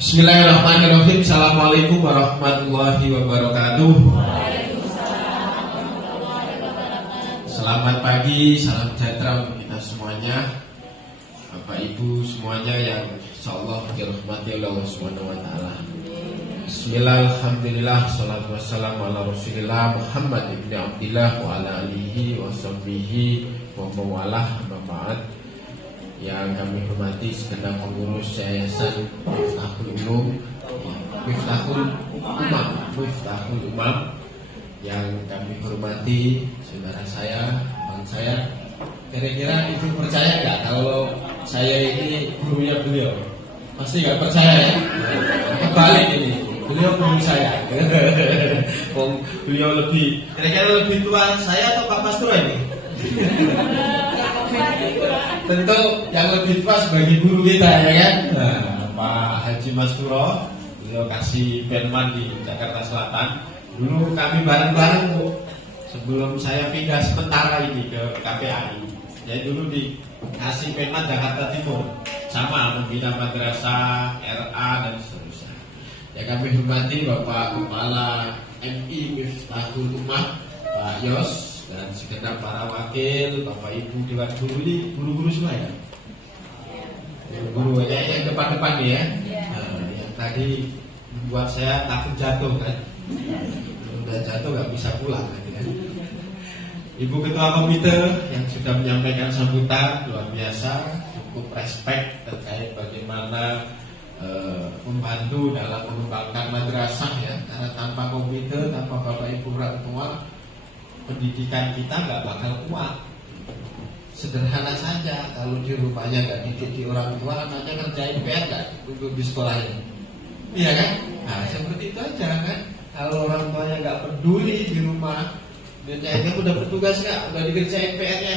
Bismillahirrahmanirrahim. Assalamualaikum warahmatullahi wabarakatuh. Selamat pagi, salam sejahtera untuk kita semuanya, Bapak Ibu semuanya yang insyaallah dirahmati oleh Allah Subhanahu wa taala. Bismillah, alhamdulillah, salatu wassalamu ala Rasulillah Muhammad ibn Abdillah wa ala alihi wa sahbihi wa mawalah, amma ba'd. Yang kami hormati segenap pengurus Yayasan Miftahul Ulum, Miftahul Umam, yang kami hormati saudara saya, abang saya. Kira-kira ibu percaya nggak kalau saya ini gurunya beliau? Pasti nggak percaya ya? Kebalik ini, beliau guru saya. Beliau lebih, kira-kira lebih tua saya atau Pak Pastura ini? Tentu yang lebih pas bagi guru kita ya kan. Nah, Pak Haji Masturo, beliau kasih penman di Jakarta Selatan. Dulu kami bareng-bareng Bu, sebelum saya pindah sementara ini ke KPAI. Jadi dulu dikasih penman Jakarta Timur, sama membina madrasah, RA dan seterusnya. Ya kami hormati Bapak Kepala MI Miftahul Ummah, Pak Yos, dan segenap para wakil, Bapak Ibu Dewan Guru ini guru-guru semua ya. Guru yang depan-depan nih ya. Nah, yang tadi membuat saya takut jatuh kan. Udah jatuh nggak bisa pulang kan. Ibu Ketua Komite yang sudah menyampaikan sambutan luar biasa, cukup respect terkait bagaimana membantu dalam mengembangkan madrasah ya. Karena tanpa komite, tanpa Bapak Ibu orang tua, pendidikan kita nggak bakal kuat. Sederhana saja, kalau di rumahnya nggak dididik orang tua, anaknya ngerjain PR nggak untuk di sekolahnya, iya kan? Nah seperti itu aja kan. Kalau orang tuanya nggak peduli di rumah, dia udah bertugas nggak, udah dikerjain PR-nya,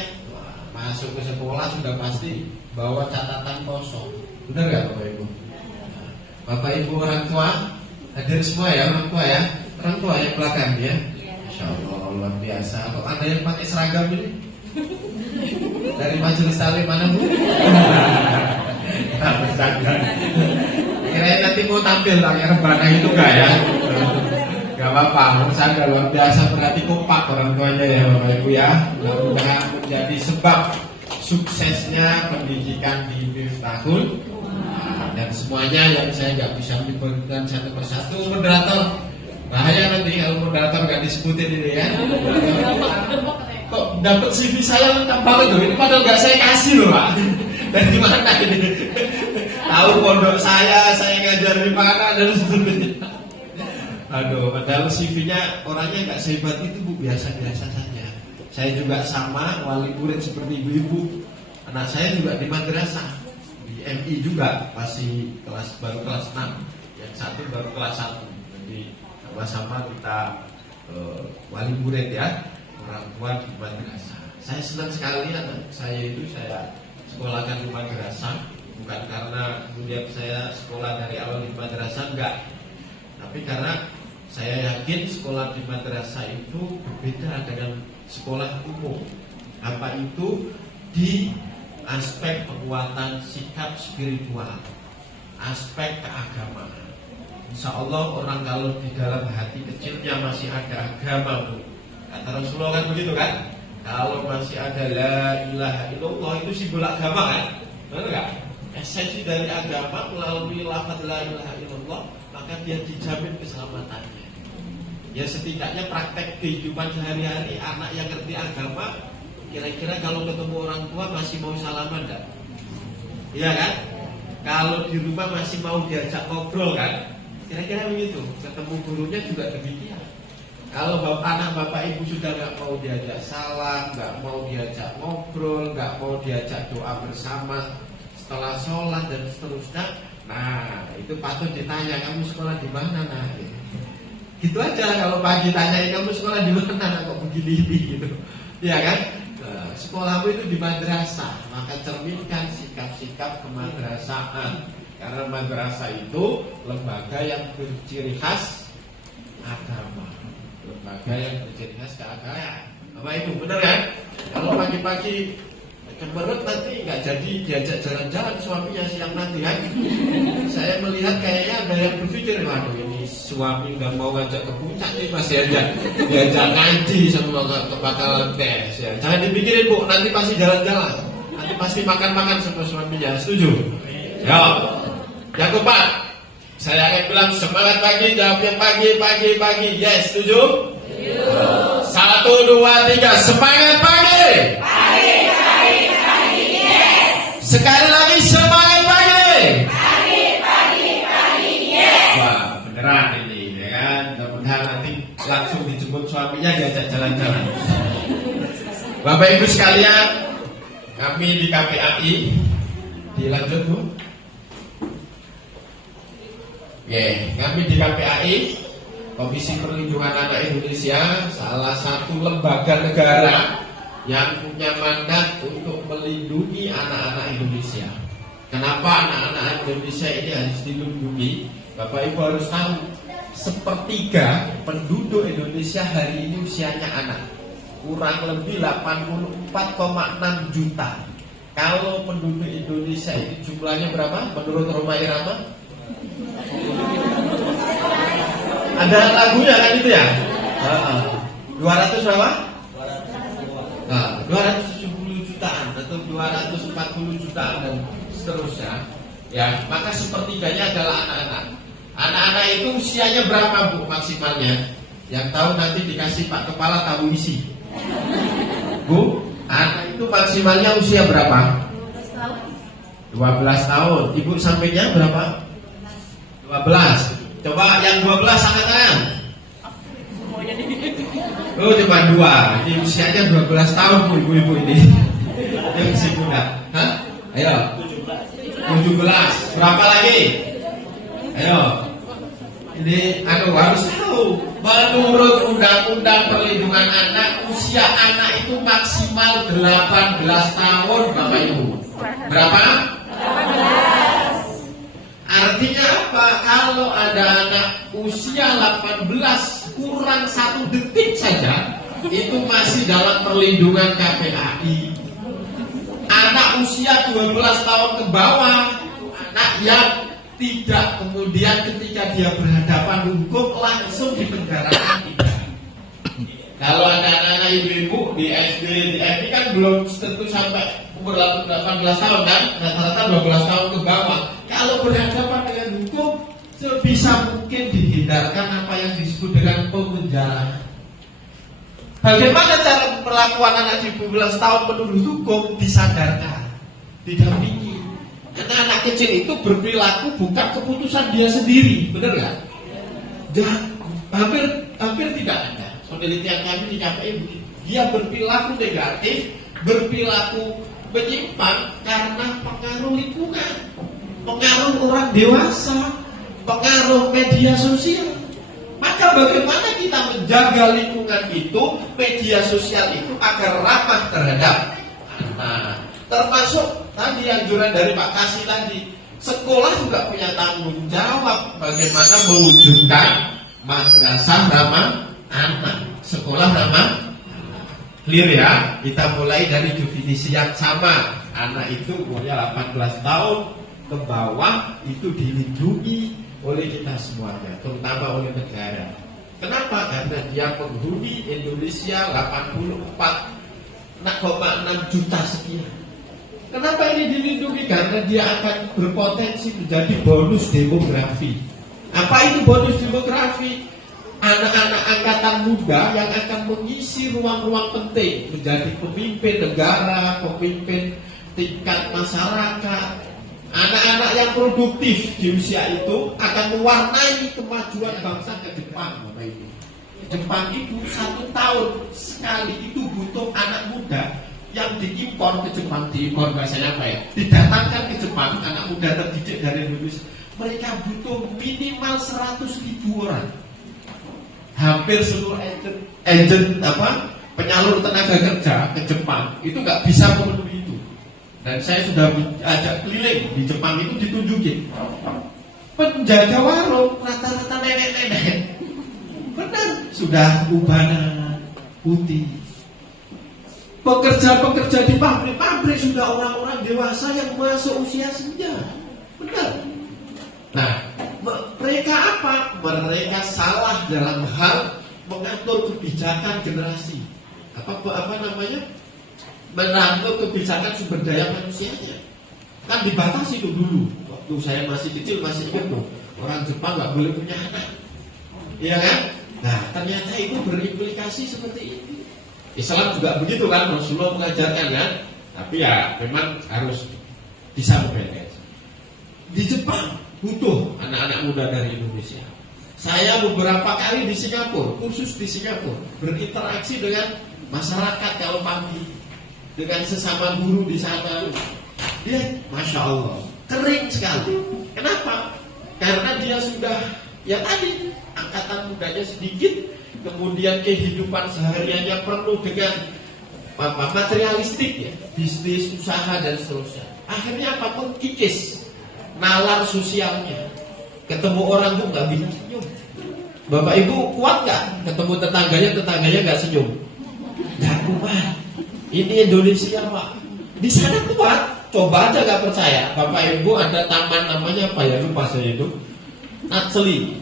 masuk ke sekolah sudah pasti bawa catatan kosong. Benar nggak Bapak Ibu? Nah, Bapak Ibu orang tua hadir semua ya, orang tua ya, orang tua yang belakang ya. Insya Allah luar biasa. Kok ada yang pakai seragam ini? Dari majelis taklim mana Bu? Tak bercanda. Kirain nanti mau tampil pakai rebana itu enggak ya? Gak apa-apa, bercanda luar biasa. Berarti kompak orang tuanya ya Bapak Ibu ya. Mudah-mudahan menjadi sebab suksesnya pendidikan di Miftahul. Dan semuanya yang saya nggak bisa menyebutkan satu persatu. Moderator, bahaya nanti kalau moderator nggak disebutin ini ya. Kok dapat CV saya lengkap banget loh. Ini padahal nggak saya kasih loh Pak. Dari mana ini? Tahu pondok saya ngajar di mana dan sebagainya. Aduh, padahal CV-nya orangnya nggak sehebat itu Bu, biasa-biasa saja. Saya juga sama, wali murid seperti ibu-ibu. Anak saya juga di madrasah, di MI juga, masih baru kelas 6. Yang satu baru kelas 1. Jadi sama-sama kita wali murid ya, orang tua di madrasah. Saya senang sekali anak saya itu saya sekolahkan di madrasah, bukan karena kemudian saya sekolah dari awal di madrasah, enggak, tapi karena saya yakin sekolah di madrasah itu berbeda dengan sekolah umum. Apa itu? Di aspek penguatan sikap spiritual, aspek keagamaan. Insya Allah orang kalau di dalam hati kecilnya masih ada agama Bu. Kata Rasulullah kan begitu kan? Kalau masih ada la ilaha illallah, itu simbol agama kan? Benar nggak? Esensi dari agama melalui lafaz la ilaha illallah, maka dia dijamin keselamatannya. Ya setidaknya praktek kehidupan sehari-hari anak yang ngerti agama, kira-kira kalau ketemu orang tua masih mau salaman enggak? Iya kan? Kalau di rumah masih mau diajak ngobrol kan? Kira-kira begitu. Ketemu gurunya juga demikian. Kalau anak bapak ibu sudah nggak mau diajak salam, nggak mau diajak ngobrol, nggak mau diajak doa bersama setelah sholat dan seterusnya, nah itu patut ditanya, kamu sekolah di mana nah? Gitu aja. Kalau pagi tanyain kamu sekolah di mana, kok begini gitu, ya kan? Nah, sekolahmu itu di madrasah, maka cerminkan sikap-sikap kemadrasahan. Karena madrasah itu lembaga yang berciri khas agama, lembaga yang berciri khas keagamaan. Bapak Ibu benar kan? Kalau pagi-pagi Cemberut nanti nggak jadi diajak jalan-jalan suaminya siang nanti kan. Saya melihat kayaknya ada yang berpikir, waduh ini suami nggak mau ngajak ke puncak nih, masih diajak ngaji sama ke bakalan tes ya. Jangan dipikirin Bu, nanti pasti jalan-jalan, nanti pasti makan-makan sama suaminya. Setuju? Ya. Yang keempat, saya akan bilang semangat pagi, jawabnya pagi. Yes, setuju? 1, 2, 3, semangat pagi. Yes. Sekali lagi semangat pagi. Yes. Wah, beneran ini ya kan. Mudah-mudahan nanti langsung dijemput suaminya diajak jalan-jalan. Bapak Ibu sekalian, kami di KPAI, dilanjut Bu. Kami di KPAI, Komisi Perlindungan Anak Indonesia, salah satu lembaga negara yang punya mandat untuk melindungi anak-anak Indonesia. Kenapa anak-anak Indonesia ini harus dilindungi? Bapak Ibu harus tahu, 1/3 penduduk Indonesia hari ini usianya anak, kurang lebih 84,6 juta. Kalau penduduk Indonesia ini jumlahnya berapa? Menurut Rhoma Irama? Ada lagunya kan itu ya? 200 berapa? 270 jutaan atau 240 jutaan dan seterusnya. Ya, maka 1/3-nya adalah anak-anak. Anak-anak itu usianya berapa Bu maksimalnya? Yang tahu nanti dikasih Pak Kepala tahu isi. Bu, anak itu maksimalnya usia berapa? 12 tahun. Ibu sampainya berapa? 12. Coba yang 12 angkat tangan. Oh, cuma 2. Ini usianya 12 tahun Bu, ibu-ibu ini. Yang masih muda. Hah? Ayo. 17. Berapa lagi? Ayo. Ini harus tahu. Menurut Undang-Undang Perlindungan Anak, usia anak itu maksimal 18 tahun, Bapak Ibu. Berapa? 18. Artinya apa? Kalau ada anak usia 18 kurang 1 detik saja, itu masih dalam perlindungan KPAI. Anak usia 12 tahun ke bawah, anak yang tidak kemudian ketika dia berhadapan hukum langsung dipenjarakan. Kalau ada anak-anak ibu-ibu di SD, di FI kan belum tentu sampai umur 18 tahun kan, rata-rata 12 tahun ke bawah. Kalau berhadapan dengan hukum, sebisa mungkin dihindarkan apa yang disebut dengan pemenjaraan. Bagaimana cara perlakuan anak di 12 tahun menurut hukum? Disadarkan, didampingi. Karena anak kecil itu berperilaku bukan keputusan dia sendiri, benar nggak? Hampir tidak ada. Penelitian kami di KPI, dia berperilaku negatif, berperilaku menyimpang karena pengaruh lingkungan, pengaruh orang dewasa, pengaruh media sosial. Maka bagaimana kita menjaga lingkungan itu, media sosial itu agar ramah terhadap anak. Termasuk tadi anjuran dari Pak Kasih tadi, sekolah juga punya tanggung jawab bagaimana mewujudkan madrasah ramah anak, sekolah ramah. Clear ya? Kita mulai dari definisi yang sama. Anak itu umurnya 18 tahun ke bawah itu dilindungi oleh kita semuanya, terutama oleh negara. Kenapa? Karena dia penghuni Indonesia 84,6 juta sekian. Kenapa ini dilindungi? Karena dia akan berpotensi menjadi bonus demografi. Apa itu bonus demografi? Anak-anak angkatan muda yang akan mengisi ruang-ruang penting, menjadi pemimpin negara, pemimpin tingkat masyarakat. Anak-anak yang produktif di usia itu akan mewarnai kemajuan bangsa ke depan. Bapak Ibu. Jepang itu 1 tahun sekali itu butuh anak muda yang diimpor ke Jepang, diimpor bahasanya apa ya? Didatangkan ke Jepang, anak muda terdidik dari Indonesia. Mereka butuh minimal 100.000 orang. Hampir seluruh penyalur tenaga kerja ke Jepang itu nggak bisa memenuhi itu. Dan saya sudah ajak keliling di Jepang itu ditunjukin penjaga warung rata-rata nenek-nenek. Benar, sudah ubanan putih. Pekerja-pekerja di pabrik sudah orang-orang dewasa yang masuk usia senja. Benar. Nah, mereka apa? Mereka salah dalam hal mengatur kebijakan generasi. Apa namanya? Mengatur kebijakan sumber daya manusianya. Kan dibatasi itu dulu. Waktu saya masih kecil masih ingat tuh, orang Jepang nggak boleh punya anak. Iya kan? Nah, ternyata itu berimplikasi seperti ini. Islam juga begitu kan, Rasulullah mengajarkan kan. Tapi ya memang harus bisa membedakan. Di Jepang butuh anak-anak muda dari Indonesia. Saya beberapa kali di Singapura, khusus di Singapura, berinteraksi dengan masyarakat kalau pagi, dengan sesama guru di sana. Dia, masya Allah, kering sekali. Kenapa? Karena dia sudah, ya tadi, angkatan mudanya sedikit. Kemudian kehidupan sehariannya penuh dengan materialistik ya, bisnis, usaha dan seterusnya. Akhirnya apapun kikis, nalar sosialnya. Ketemu orang tuh nggak bisa senyum. Bapak Ibu kuat nggak ketemu tetangganya nggak senyum? Nggak kuat. Ini Indonesia Pak. Di sana kuat. Coba aja nggak percaya. Bapak Ibu ada taman namanya apa ya, lupa saya itu. Natseli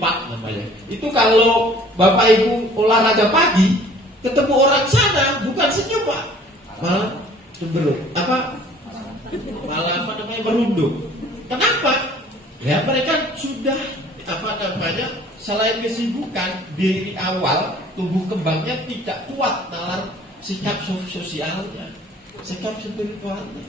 Park namanya. Itu kalau Bapak Ibu olahraga pagi, ketemu orang sana bukan senyum Pak, malah cemberut. Malah merunduk. Kenapa? Ya mereka sudah selain kesibukan dari awal tumbuh kembangnya tidak kuat nalar sikap sosialnya, sikap spiritualnya.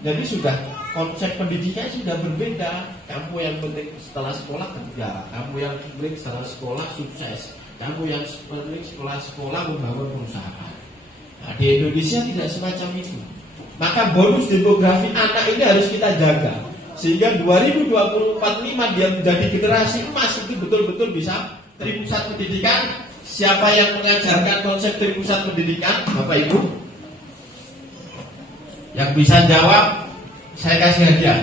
Jadi sudah konsep pendidikan sudah berbeda. Kamu yang penting setelah sekolah kerja, kamu yang penting setelah sekolah sukses, kamu yang penting sekolah membangun perusahaan. Nah, di Indonesia tidak semacam itu. Maka bonus demografi anak ini harus kita jaga sehingga 2024-5 dia menjadi generasi emas, itu betul-betul bisa Tripusat Pendidikan. Siapa yang mengajarkan konsep Tripusat Pendidikan, Bapak Ibu? Yang bisa jawab, saya kasih hadiah.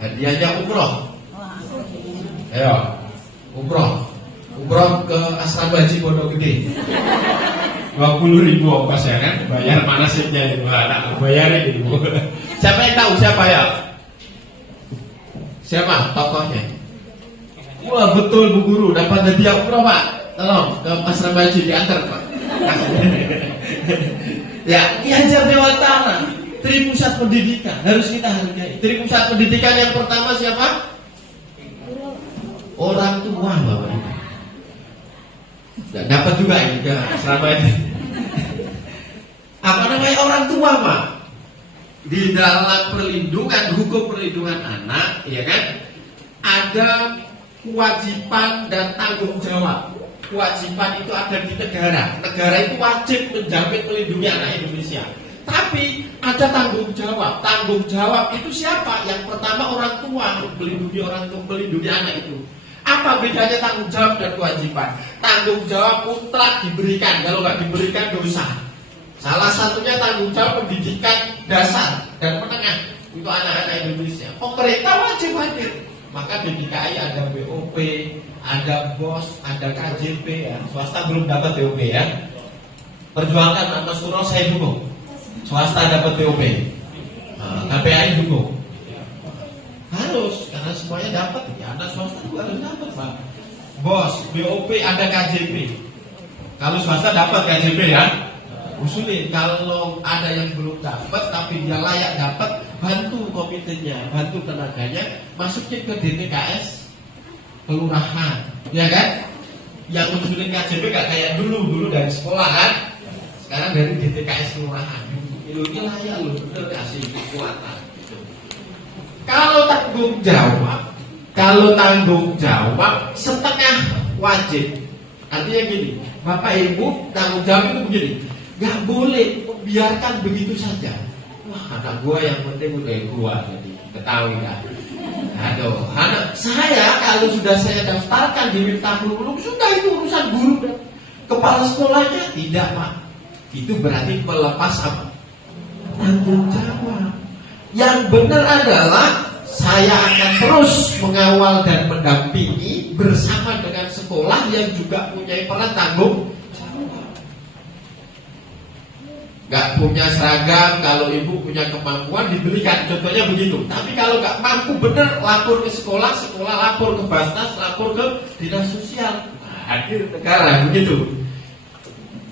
Hadiahnya umroh. Ayo, umroh ke Asrama Haji Pondok Gede. 20.000 ongkosnya kan, bayar manasipnya itu, anak bayarin itu. Siapa yang tahu siapa ya? Siapa tokohnya? Wah betul Bu Guru, dapat hadiah umroh Pak. Tolong ke Asrama Haji diantar Pak. Ya, diajar Dewata, Tripusat Pendidikan harus kita hargai. Tripusat Pendidikan yang pertama siapa? Orang tua Bapak Ibu. Dapat juga ini ke asrama ini. Apa namanya orang tua Pak? Di dalam hukum perlindungan anak, ya kan? Ada kewajiban dan tanggung jawab. Kewajiban itu ada di negara. Negara itu wajib menjamin melindungi anak Indonesia. Tapi ada tanggung jawab. Tanggung jawab itu siapa? Yang pertama orang tua melindungi anak itu. Apa bedanya tanggung jawab dan kewajiban? Tanggung jawab mutlak diberikan. Kalau nggak diberikan dosa. Salah satunya tanggung jawab pendidikan dasar dan menengah untuk anak-anak Indonesia. Pemerintah wajib hadir. Maka di DKI ada BOP, ada BOS, ada KJP ya. Swasta belum dapat BOP ya. Perjuangkan Mas Turo, saya dukung. Swasta dapat BOP, KPI dukung. Harus, karena semuanya dapat. Ya anak swasta juga harus dapat Pak. BOS, BOP, ada KJP. Kalau swasta dapat KJP ya. Usulin, kalau ada yang belum dapat tapi dia layak dapat, bantu komitenya, bantu tenaganya, masukin ke DTKS kelurahan, ya kan? Yang usulin KJP gak kayak dulu dari sekolah kan? Sekarang dari DTKS kelurahan. Ini layak loh, bener kasih kekuatan. Gitu. Kalau tanggung jawab setengah wajib. Artinya gini, Bapak Ibu tanggung jawab itu begini. Gak boleh membiarkan begitu saja. Wah anak gua yang penting udah gua jadi ketahui kan. Aduh, anak saya kalau sudah saya daftarkan di Miftahul Ulum sudah itu urusan guru dan kepala sekolahnya tidak Pak. Itu berarti melepas apa? Tanggung jawab. Yang benar adalah saya akan terus mengawal dan mendampingi bersama dengan sekolah yang juga punya peran tanggung jawab. nggak punya seragam, kalau ibu punya kemampuan dibelikan, contohnya begitu. Tapi kalau nggak mampu bener, lapor ke sekolah, sekolah lapor ke Basnas, lapor ke dinas sosial. Hadir negara begitu.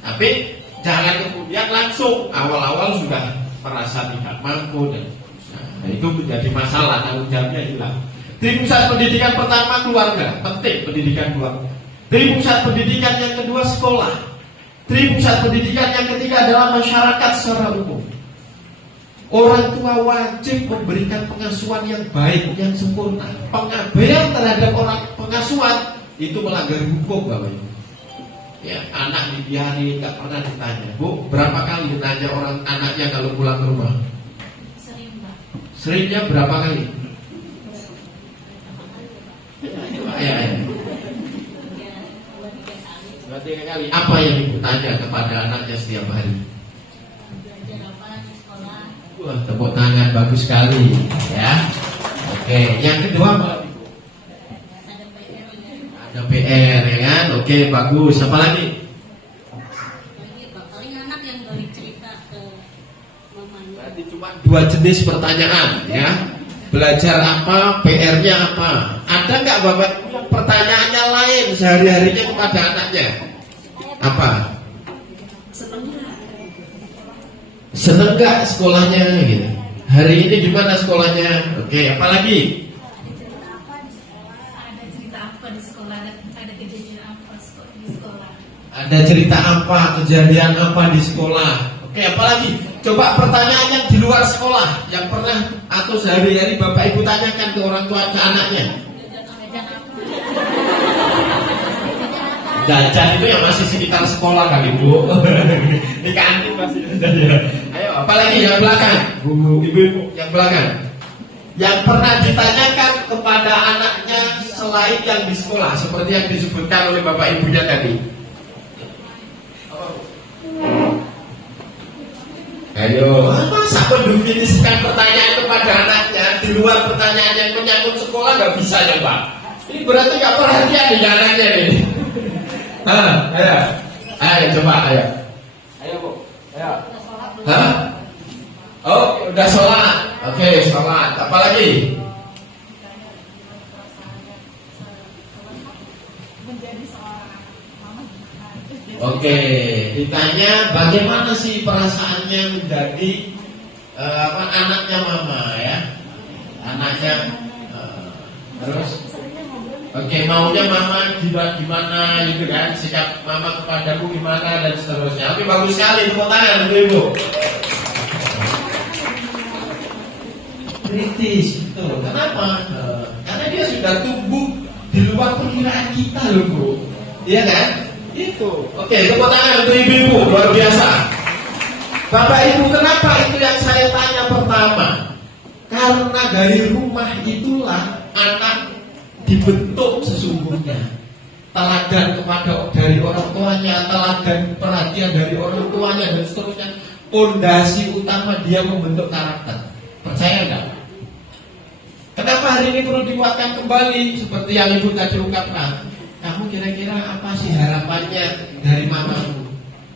Tapi jangan kemudian langsung awal-awal sudah merasa tidak mampu dan itu menjadi masalah, tanggung jawabnya hilang. Di pusat pendidikan pertama keluarga, penting pendidikan keluarga. Di pusat pendidikan yang kedua sekolah. Di pusat pendidikan yang ketiga adalah masyarakat secara umum. Orang tua wajib memberikan pengasuhan yang baik, yang sempurna. Pengabaian terhadap orang pengasuhan itu melanggar hukum, Bapak Ibu. Ya, anak dibiarin, nggak pernah ditanya. Bu, berapa kali ditanya orang anaknya kalau pulang ke rumah? Sering, Pak. Seringnya berapa kali? Ya. 2-3 kali. Apa yang ibu tanya kepada anaknya setiap hari? Belajar apa di sekolah? Wah, tepuk tangan bagus sekali, ya. Oke, yang kedua apa? Ada PR. Ada PR, ya kan? Oke, bagus. Apa lagi? Lagi, Pak. Paling anak yang balik cerita ke mamanya. Berarti cuma 2 jenis pertanyaan, ya. Belajar apa, PR-nya apa? Ada nggak Bapak yang pertanyaannya lain sehari-harinya kepada anaknya? Apa? Seneng nggak sekolahnya gitu? Hari ini gimana sekolahnya? Oke, apa lagi? Ada cerita apa di sekolah? Ada kejadian apa di sekolah? Ada cerita apa, kejadian apa di sekolah? Oke, apa lagi? Coba pertanyaan yang di luar sekolah yang pernah atau sehari-hari Bapak Ibu tanyakan ke orang tua, ke anaknya. Jajan apa? Jajan itu yang masih sekitar sekolah kan Ibu. Di kantin masih jajan ya. Ayo, apalagi yang belakang, Bu, Ibu, yang belakang. Yang pernah ditanyakan kepada anaknya selain yang di sekolah, seperti yang disebutkan oleh Bapak Ibunya tadi. Ayo, masa mendefinisikan pertanyaan kepada anaknya di luar pertanyaan yang menyangkut sekolah nggak bisa ya Pak? Ini berarti nggak perhatian di anaknya nih. Ayo coba, ayo Bu, ayo. Hah? Oh, udah sholat. Oke, sholat. Apa lagi? Menjadi seorang mama. Oke, ditanya bagaimana sih perasaannya menjadi anaknya mama ya, anaknya terus. Oke, maunya mama gimana gitu kan, sikap mama kepadaku gimana dan seterusnya. Oke, bagus sekali, tepuk tangan Ibu. Kritis gitu. Kenapa? Karena dia sudah tumbuh di luar perkiraan kita loh Bu. Iya kan? Itu. Oke, tepuk tangan untuk ibu-ibu, luar biasa. Bapak Ibu, kenapa itu yang saya tanya pertama? Karena dari rumah itulah anak dibentuk sesungguhnya. Teladan dari orang tuanya, teladan perhatian dari orang tuanya dan seterusnya. Pondasi utama dia membentuk karakter. Percaya nggak? Kenapa hari ini perlu dikuatkan kembali seperti yang Ibu tadi ungkapkan? Kamu kira-kira apa sih harapannya dari mamamu,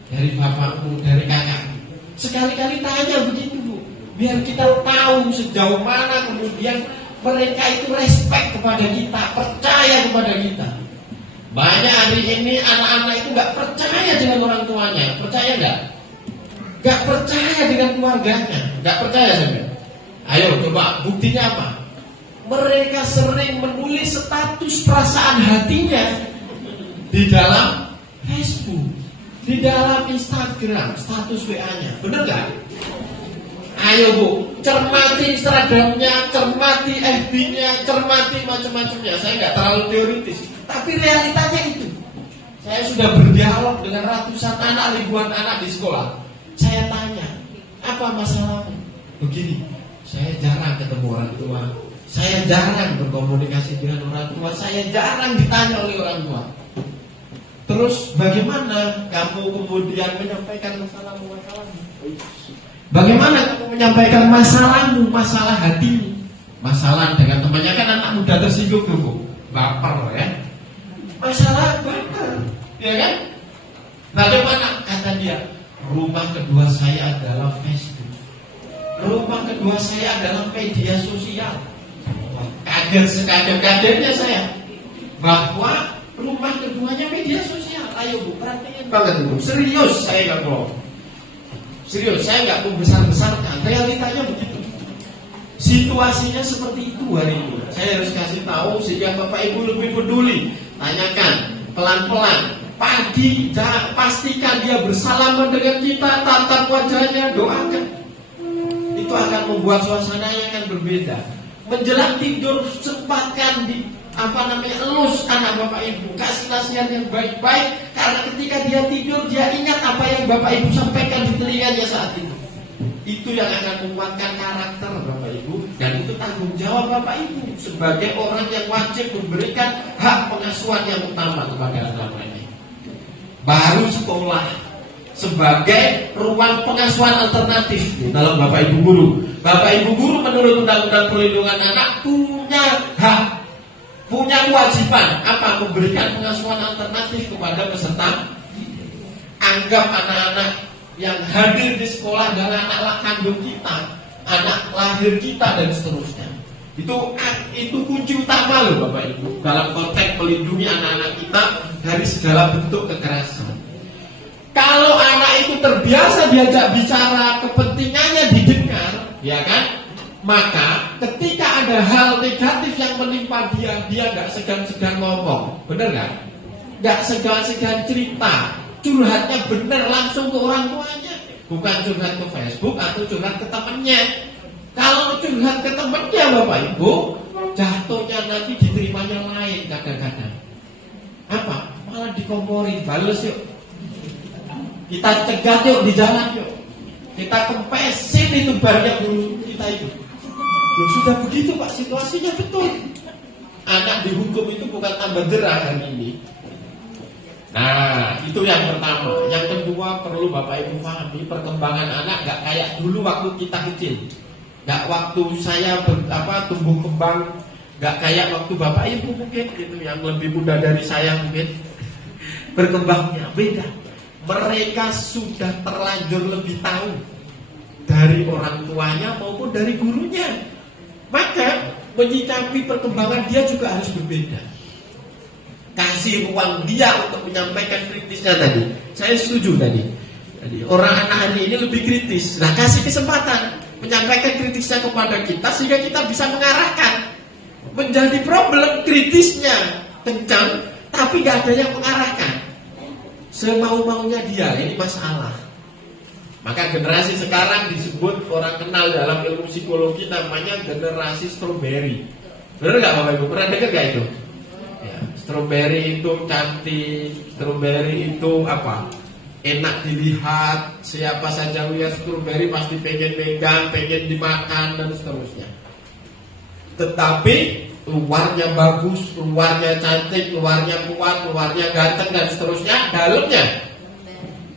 dari bapakmu, dari kakakmu? Sekali-kali tanya begitu Bu, biar kita tahu sejauh mana kemudian mereka itu respect kepada kita, percaya kepada kita. Banyak hari ini anak-anak itu nggak percaya dengan orang tuanya, percaya nggak? Nggak percaya dengan keluarganya, nggak percaya sampai. Ayo coba buktinya apa? Mereka sering menulis status perasaan hatinya di dalam Facebook, di dalam Instagram, status WA-nya. Bener gak? Ayo Bu, cermati Instagramnya, cermati FB-nya, cermati macam-macamnya. Saya nggak terlalu teoritis, tapi realitanya itu. Saya sudah berdialog dengan ratusan anak, ribuan anak di sekolah. Saya tanya, apa masalahmu? Begini, saya jarang ketemu orang tua. Saya jarang berkomunikasi dengan orang tua. Saya jarang ditanya oleh orang tua. Terus bagaimana kamu kemudian menyampaikan masalahmu? Bagaimana kamu menyampaikan masalahmu, masalah hatimu? Masalah dengan temannya kan anak muda tersinggung tuh Bu. Baper ya. Masalah baper, ya kan? Bagaimana kata dia? Rumah kedua saya adalah Facebook. Rumah kedua saya adalah media sosial. Kaget sekaget-kagetnya saya bahwa rumah keduanya media sosial. Ayo Bu, perhatiin banget Bu. Serius saya nggak bohong. Serius, saya nggak mau besar-besarkan. Realitanya begitu. Situasinya seperti itu hari ini. Saya harus kasih tahu sehingga Bapak Ibu lebih peduli. Tanyakan pelan-pelan. Pagi, pastikan dia bersalaman dengan kita, tatap wajahnya, doakan. Itu akan membuat suasananya akan berbeda. Menjelang tidur sempatkan elus anak Bapak Ibu, kasih nasihat yang baik-baik, karena ketika dia tidur dia ingat apa yang Bapak Ibu sampaikan di telinganya saat itu. Itu yang akan menguatkan karakter Bapak Ibu, dan itu tanggung jawab Bapak Ibu sebagai orang yang wajib memberikan hak pengasuhan yang utama kepada anak-anaknya. Baru sekolah sebagai ruang pengasuhan alternatif dalam Bapak Ibu guru. Bapak Ibu guru menurut Undang-Undang Perlindungan Anak punya hak, punya kewajiban apa? Memberikan pengasuhan alternatif kepada peserta. Anggap anak-anak yang hadir di sekolah adalah anak kandung kita, anak lahir kita, dan seterusnya. Itu kunci utama loh Bapak Ibu dalam konteks melindungi anak-anak kita dari segala bentuk kekerasan. Kalau anak itu terbiasa diajak bicara, kepentingannya didengar, ya kan? Maka ketika ada hal negatif yang menimpa dia nggak segan-segan ngomong, bener nggak? Nggak segan-segan cerita, curhatnya bener langsung ke orang tuanya, bukan curhat ke Facebook atau curhat ke temennya. Kalau curhat ke temennya Bapak Ibu, jatuhnya nanti diterimanya lain kadang-kadang. Apa? Malah dikomporin, bales yuk. Kita cegat yuk di jalan yuk. Kita kempesin itu banyak dulu kita itu. Loh, sudah begitu Pak, situasinya betul. Anak dihukum itu bukan tambah gerah hari ini. Nah, itu yang pertama. Yang kedua, perlu Bapak Ibu pahami, perkembangan anak gak kayak dulu waktu kita kecil. Gak waktu saya tumbuh kembang, gak kayak waktu Bapak Ibu mungkin gitu, yang lebih muda dari saya mungkin. Berkembangnya beda. Mereka sudah terlanjur lebih tahu dari orang tuanya maupun dari gurunya. Maka menyikapi perkembangan dia juga harus berbeda. Kasih ruang dia untuk menyampaikan kritisnya tadi. Saya setuju tadi. Orang anak hari ini lebih kritis. Nah, kasih kesempatan menyampaikan kritisnya kepada kita sehingga kita bisa mengarahkan. Menjadi problem kritisnya kencang, tapi gak ada yang mengarahkan. Semau-maunya dia, ini masalah. Maka generasi sekarang disebut, orang kenal dalam ilmu psikologi namanya generasi strawberry. Benar nggak Bapak Ibu? Pernah dengar nggak itu? Ya, strawberry itu cantik, strawberry itu apa? Enak dilihat. Siapa saja lihat strawberry pasti pengen pegang, pengen dimakan, dan seterusnya. Tetapi luarnya bagus, luarnya cantik, luarnya kuat, luarnya ganteng, dan seterusnya, dalamnya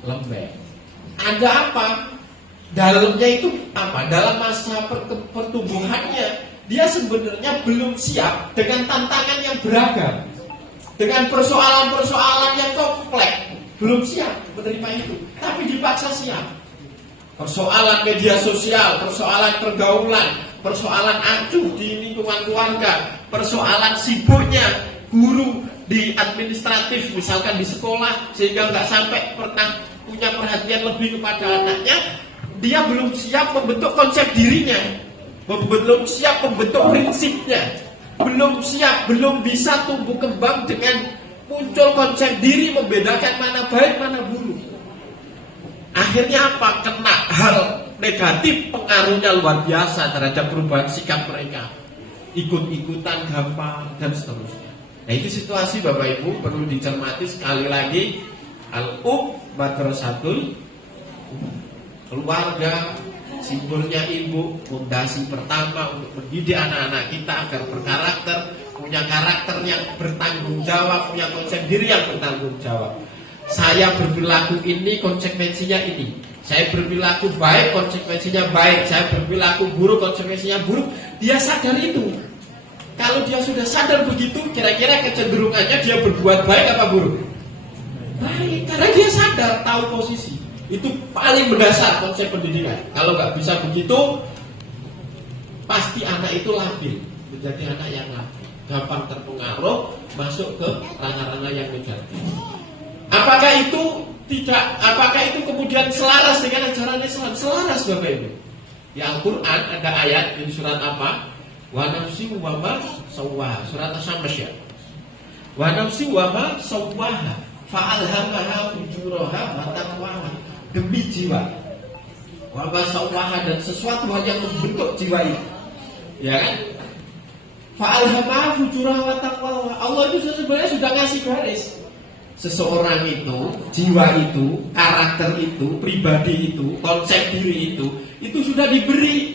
lembek. Ada apa? Dalamnya itu apa? Dalam masa pertumbuhannya, dia sebenarnya belum siap dengan tantangan yang beragam, dengan persoalan-persoalan yang kompleks. Belum siap menerima itu, tapi dipaksa siap. Persoalan media sosial, persoalan pergaulan, persoalan acuh di lingkungan keluarga, persoalan sibuknya guru di administratif, misalkan di sekolah, sehingga nggak sampai pernah punya perhatian lebih kepada anaknya. Dia belum siap membentuk konsep dirinya, belum siap membentuk prinsipnya, belum siap, belum bisa tumbuh kembang dengan muncul konsep diri, membedakan mana baik, mana buruk. Akhirnya apa? Kena hal negatif, pengaruhnya luar biasa terhadap perubahan sikap mereka. Ikut-ikutan gampang dan seterusnya. Nah, itu situasi Bapak Ibu perlu dicermati sekali lagi. Madrasatul keluarga, simbolnya ibu, fondasi pertama untuk mendidik anak-anak kita agar berkarakter, punya karakter yang bertanggung jawab, punya konsep diri yang bertanggung jawab. Saya berperilaku ini, konsekuensinya ini. Saya berperilaku baik, konsekuensinya baik. Saya berperilaku buruk, konsekuensinya buruk. Dia sadar itu. Kalau dia sudah sadar begitu, kira-kira kecenderungannya dia berbuat baik apa buruk? Baik, karena dia sadar, tahu posisi. Itu paling mendasar konsep pendidikan. Kalau nggak bisa begitu, pasti anak itu labil, menjadi anak yang labil, gampang terpengaruh, masuk ke ranah-ranah yang negatif. Apakah itu kemudian selaras dengan ajaran Islam? Selaras Bapak Ibu. Di Al-Quran ada ayat di surat apa? Wa nafsi wa ma sawwaha, surat Asy-Syams ya. Wa nafsi wa ma sawwaha fa'alhamaha fujuraha wa taqwaha. Demi jiwa. Wa ma sawwaha, dan sesuatu hal yang membentuk jiwa itu. Ya kan? Fa'alhamaha fujuraha wa taqwaha. Allah itu sebenarnya sudah ngasih garis. Seseorang itu, jiwa itu, karakter itu, pribadi itu, konsep diri itu sudah diberi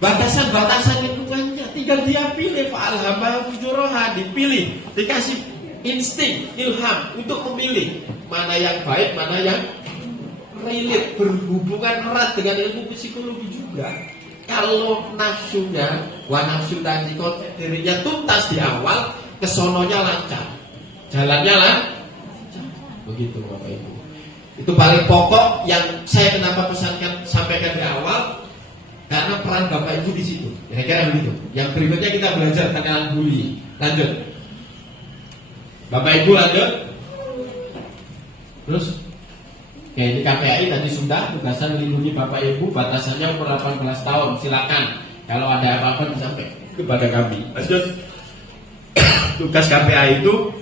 batasan-batasan lingkungannya. Tinggal dia pilih, fa'alhamaha fujuraha, dipilih, dikasih insting, ilham untuk memilih mana yang baik, mana yang relate, berhubungan erat dengan ilmu psikologi juga. Kalau nafsunya, wa nafsu tadi konsep dirinya tuntas di awal, kesononya lancar, jalannya lancar. Begitu Bapak Ibu. Itu paling pokok yang saya kenapa sampaikan di awal, karena peran Bapak Ibu di situ. Kira-kira begitu. Yang berikutnya kita belajar tentang bully. Lanjut. Bapak Ibu lanjut. Terus oke, ini KPAI tadi sudah tugasan melindungi Bapak Ibu, batasannya umur 18 tahun. Silakan kalau ada apa-apa disampaikan kepada kami. Lanjut. Tugas KPAI itu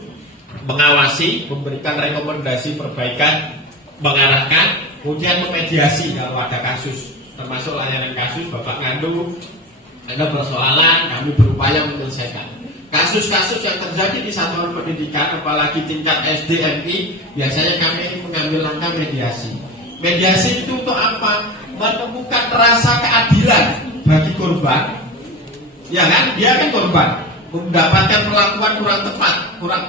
mengawasi, memberikan rekomendasi perbaikan, mengarahkan, kemudian memediasi kalau ada kasus, termasuk layanan kasus. Bapak ngadu, ada persoalan, kami berupaya menyelesaikan. Kasus-kasus yang terjadi di satuan pendidikan, apalagi tingkat SD, MI, biasanya kami mengambil langkah mediasi. Mediasi itu untuk apa? Menemukan rasa keadilan bagi korban. Ya kan? Dia kan korban, mendapatkan perlakuan kurang tepat,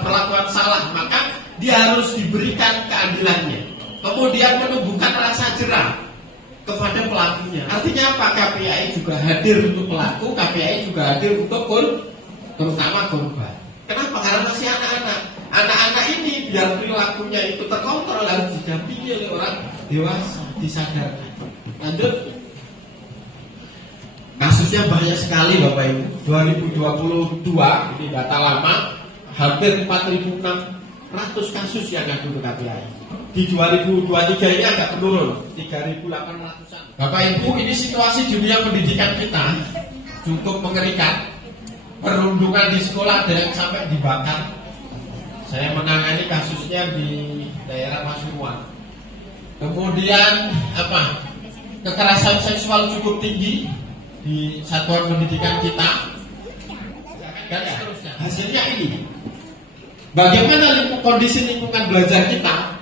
perlakuan salah, maka dia harus diberikan keadilannya. Kemudian menumbuhkan rasa jerah kepada pelakunya. Artinya apa? KPAI juga hadir untuk pelaku, KPAI juga hadir untuk terutama korban. Kenapa? Karena masih anak-anak. Anak-anak ini biar perilakunya itu terkontrol, harus didampingi oleh orang dewasa, disadarkan. Lanjut. Kasusnya banyak sekali Bapak Ibu. 2022 ini data lama, hampir 4.600 kasus yang ngadu ke KPAI. Di 2023 ini agak menurun, 3.800-an. Bapak Ibu, ini situasi dunia pendidikan kita cukup mengerikan. Perundungan di sekolah ada yang sampai dibakar. Saya menangani kasusnya di daerah Pasuruan. Kemudian apa? Kekerasan seksual cukup tinggi di satuan pendidikan kita. Dan seterusnya. Hasilnya ini. Bagaimana kondisi lingkungan belajar kita?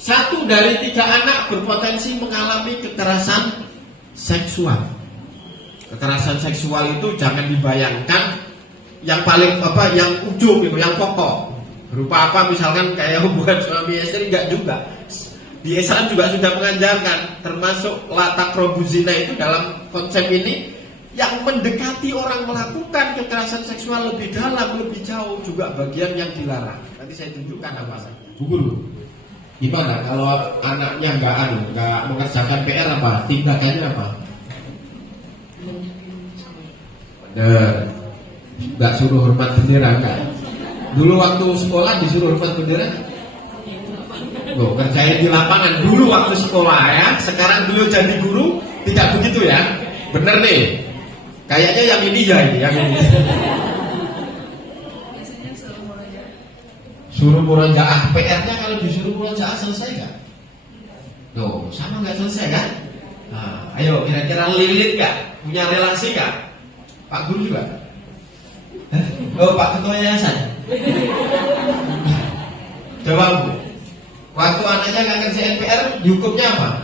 1 dari 3 anak berpotensi mengalami kekerasan seksual. Kekerasan seksual itu jangan dibayangkan yang paling yang ujung itu, yang pokok. Berupa apa? Misalkan kayak hubungan suami istri, enggak juga. Di Islam juga sudah mengajarkan, termasuk la taqrabu zina itu dalam konsep ini yang mendekati orang melakukan kekerasan seksual lebih dalam, lebih jauh juga bagian yang dilarang. Nanti saya tunjukkan apa saja. Bu Guru, gimana kalau anaknya enggak mengerjakan PR apa? Tindakannya apa? Enggak suruh hormat bendera enggak? Dulu waktu sekolah disuruh hormat bendera? Loh, kerjain di lapangan dulu waktu sekolah ya. Sekarang beliau jadi guru tidak begitu ya? Bener nih. Kayaknya yang ini ya ini, yang ini. Suruh murojaah. PR-nya kalau disuruh murojaah selesai nggak? Loh, sama nggak selesai kan? Nah, ayo kira-kira lilit nggak? Punya relasi nggak? Pak Guru juga? Oh, Pak Ketua Yayasan? Jawab Bu. Waktu anaknya nggak kerjain PR, dihukumnya apa?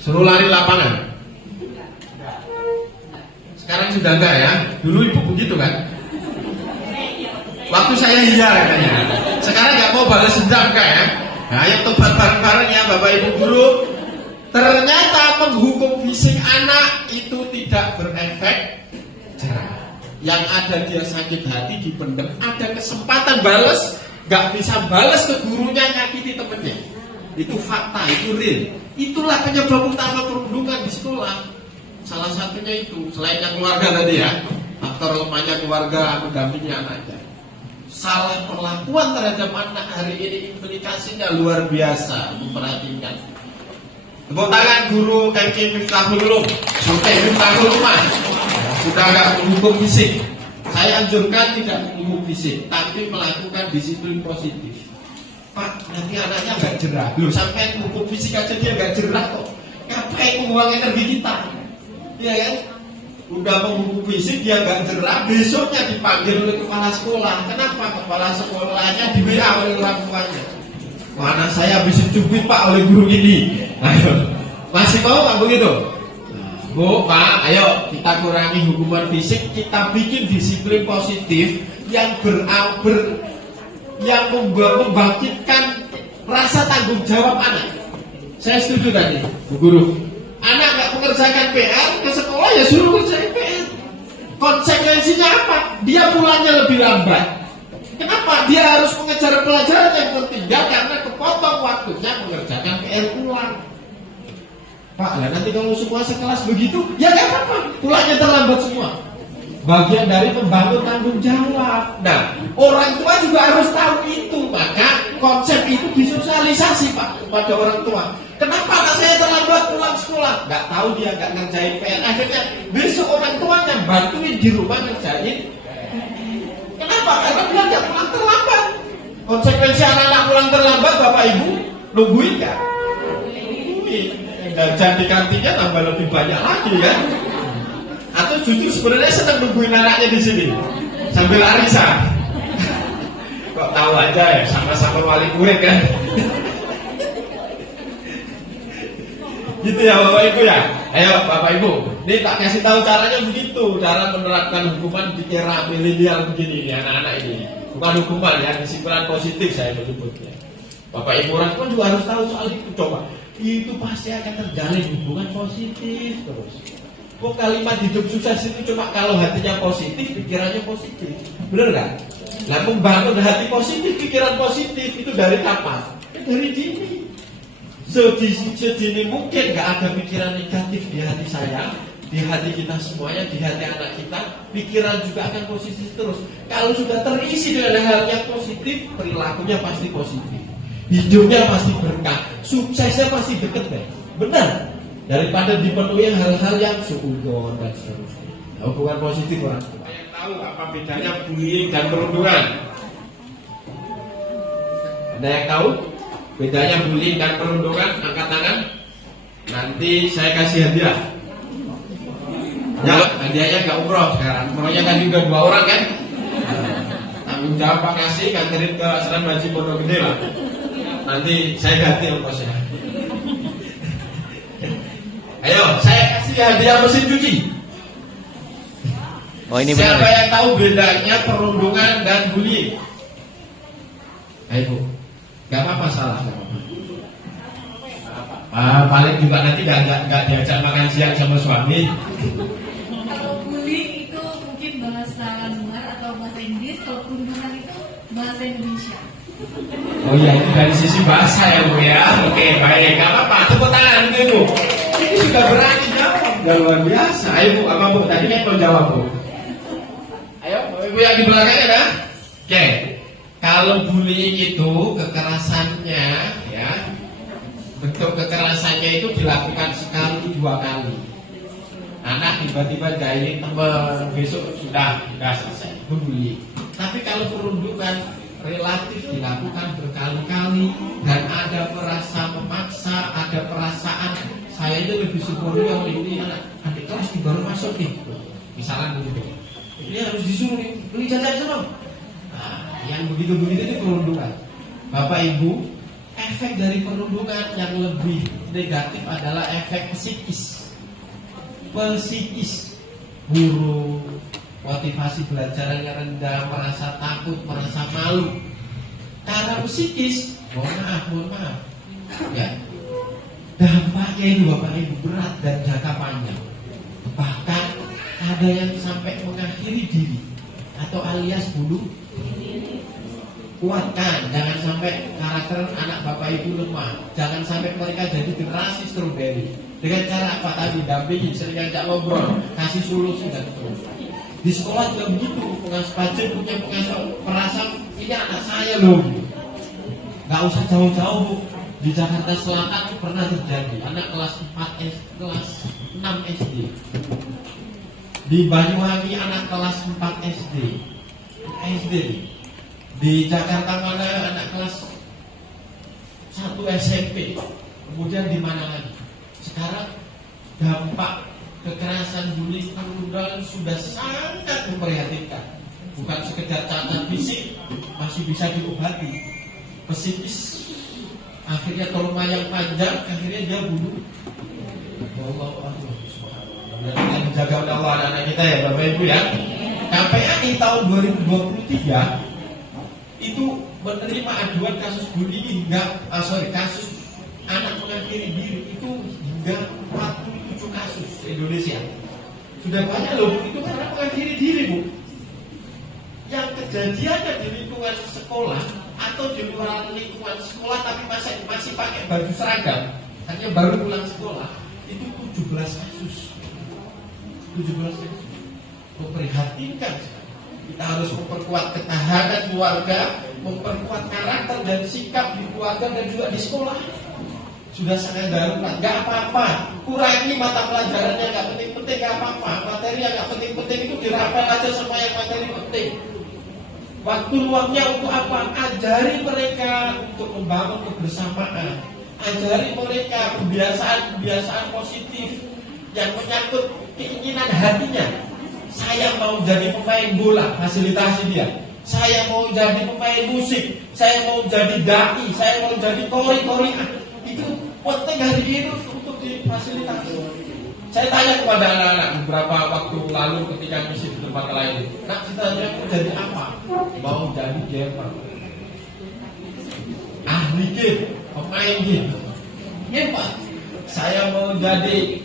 Suruh lari lapangan. Sekarang sudah enggak ya? Dulu ibu begitu kan? Waktu saya iya katanya. Sekarang nggak mau balas dendam kan ya? Nah, ayo tobat bareng-bareng ya Bapak Ibu Guru. Ternyata menghukum fisik anak itu tidak berefek jerah. Yang ada dia sakit hati dipendem, ada kesempatan balas, nggak bisa balas ke gurunya, nyakiti temennya. Itu fakta, itu real. Itulah penyebab utama perundungan di sekolah. Salah satunya itu, selain yang keluarga tadi ya, faktor lemahnya keluarga mendampingi anaknya. Salah perlakuan terhadap anak hari ini implikasinya luar biasa. Memperhatikan. Tepuk tangan guru MK Miftahul Ulum, sampai Miftahul Umar. Sudah agak menghukum fisik. Saya anjurkan tidak menghukum fisik, tapi melakukan disiplin positif. Pak, nanti anaknya nggak jerah. Loh, sampai hukum fisik aja dia nggak jerah kok. Ngapain membuang energi kita? Iya kan? Udah menghukum fisik dia nggak jerah, besoknya dipanggil oleh kepala sekolah. Kenapa kepala sekolahnya di WA oleh orang tuanya? Mana saya habis dicubit Pak oleh guru ini. Ayo, masih mau Pak begitu? Bu, Pak, ayo kita kurangi hukuman fisik, kita bikin disiplin positif yang yang membangkitkan rasa tanggung jawab anak. Saya setuju tadi, Bu Guru. Anak nggak mengerjakan PR ke sekolah ya suruh kerjain PR. Konsekuensinya apa? Dia pulangnya lebih lambat. Kenapa? Dia harus mengejar pelajaran yang tertinggal karena kepotong waktunya mengerjakan PR pulang. Pak, lah nanti kalau semua sekelas begitu, ya nggak apa-apa. Pulangnya terlambat semua. Bagian dari membangun tanggung jawab. Nah, orang tua juga harus tahu itu. Maka konsep itu disosialisasi Pak kepada orang tua. Kenapa anak saya terlambat pulang sekolah? Nggak tahu dia nggak ngerjain PR. Akhirnya besok orang tuanya bantuin di rumah ngerjain. Kenapa? Karena dia nggak pulang terlambat. Konsekuensi anak-anak pulang terlambat, Bapak Ibu nungguin nggak? Nungguin. Dan di kantinnya tambah lebih banyak lagi kan? Atau justru sebenarnya senang nungguin anaknya di sini sambil arisan. Kok tahu aja ya, sama-sama wali murid kan? Gitu ya Bapak Ibu ya. Ayo Bapak Ibu, ini tak kasih tahu caranya begitu, cara menerapkan hukuman di era milenial begini nih anak-anak ini. Bukan hukuman ya, disiplin positif saya menyebutnya. Bapak Ibu orang pun juga harus tahu soal itu. Coba, itu pasti akan terjalin hubungan positif terus. Kok kalimat hidup sukses itu cuma kalau hatinya positif, pikirannya positif. Bener kan? Nah, membangun hati positif, pikiran positif itu dari kapan? Dari dini. Sedini mungkin gak ada pikiran negatif di hati saya, di hati kita semuanya, di hati anak kita. Pikiran juga akan positif terus. Kalau sudah terisi dengan hal yang positif, perilakunya pasti positif. Hidupnya pasti berkah, suksesnya pasti deket deh. Benar. Daripada dipenuhi hal-hal yang suudzon dan seterusnya. Hubungan positif orang tua. Yang tahu apa bedanya bullying dan perundungan? Ada yang tahu bedanya bullying dan perundungan? Angkat tangan. Nanti saya kasih hadiah. Ya, hadiahnya nggak umroh sekarang. Umrohnya kan juga 2 orang kan? Tanggung jawab Pak kasih, kanterin ke Asrama Haji Pondok Gede lah. Nanti saya ganti ongkosnya. Ayo, saya kasih hadiah mesin cuci. Oh, ini siapa benar. yang tahu bedanya perundungan dan bullying? Ayo Bu, gak apa-apa salah, gak apa-apa. Paling juga nanti gak diajak makan siang sama suami. Kalau bullying itu mungkin bahasa luar atau bahasa Inggris, kalau perundungan itu bahasa Indonesia. Oh iya, itu dari sisi bahasa ya Bu ya. Oke, baik, gak apa-apa. Tepuk tangan Bu. Ini sudah berani jawab, luar biasa. Ayo Bu, apa Bu? Tadi kan mau jawab Bu. Ayo, Ibu yang di belakangnya kan? Oke, kalau bullying itu kekerasannya, ya, bentuk kekerasannya itu dilakukan sekali 2 kali. Anak tiba-tiba gailin teman, besok sudah selesai. Itu bullying. Tapi kalau perundungan relatif dilakukan berkali-kali dan ada perasa memaksa, ada perasaan saya itu lebih superior, ini adik kelas baru masuk nih, misalnya begitu. Ini harus disuruh beli jajan semua. Nah, yang begitu-begitu itu perundungan. Bapak Ibu, efek dari perundungan yang lebih negatif adalah efek psikis. Guru, motivasi belajarnya rendah, merasa takut, merasa malu. Karena psikis, mohon maaf, ya, dampaknya itu Bapak Ibu berat dan jangka panjang. Bahkan ada yang sampai mengakhiri diri atau alias bunuh. kuatkan, jangan sampai karakter anak bapak ibu lemah, jangan sampai mereka jadi generasi stroberi. Dengan cara apa tadi? Dampingi, sering ajak ngobrol, kasih solusi dan seterusnya. Di sekolah juga begitu, pengasuh budget punya pengasuh merasa ini anak saya loh. Gak usah jauh-jauh Bu. Di Jakarta Selatan pernah terjadi anak kelas 4 SD, kelas 6 SD. Di Banyuwangi anak kelas 4 SD. SD. Di Jakarta mana anak kelas 1 SMP. Kemudian di mana lagi? Sekarang dampak kekerasan bullying perundungan sudah sangat memprihatinkan. Bukan sekedar cacat fisik, masih bisa diobati. Psikis akhirnya trauma yang panjang, akhirnya dia bunuh. Allah kita menjaga oleh Allah anak kita ya Bapak Ibu ya. KPAI tahun 2023 itu menerima aduan kasus bullying hingga kasus anak mengakhiri diri itu hingga 47 kasus di Indonesia. Sudah banyak loh Bu, itu karena mengakhiri diri Bu. Yang kejadiannya di lingkungan sekolah atau di luar lingkungan sekolah tapi masih pakai baju seragam, hanya baru pulang sekolah, itu 17 kasus. 17 kasus. Memprihatinkan. Kita harus memperkuat ketahanan keluarga, memperkuat karakter dan sikap di keluarga dan juga di sekolah. Sudah sangat darurat, gak apa-apa. Kurangi mata pelajaran yang gak penting-penting, gak apa-apa. Materi yang gak penting-penting itu dirapel aja sama yang materi penting. Waktu luangnya untuk apa? Ajari mereka untuk membangun kebersamaan. Ajari mereka kebiasaan-kebiasaan positif yang menyangkut keinginan hatinya. Saya mau jadi pemain bola, fasilitasi dia. Saya mau jadi pemain musik, saya mau jadi dai, saya mau jadi kori-korian. Itu penting hari ini untuk difasilitasi. Saya tanya kepada anak-anak beberapa waktu lalu ketika misi di tempat lain. Nak, cita-cita mau jadi apa? Mau jadi gamer, ahli game, pemain game. Hebat. Saya mau jadi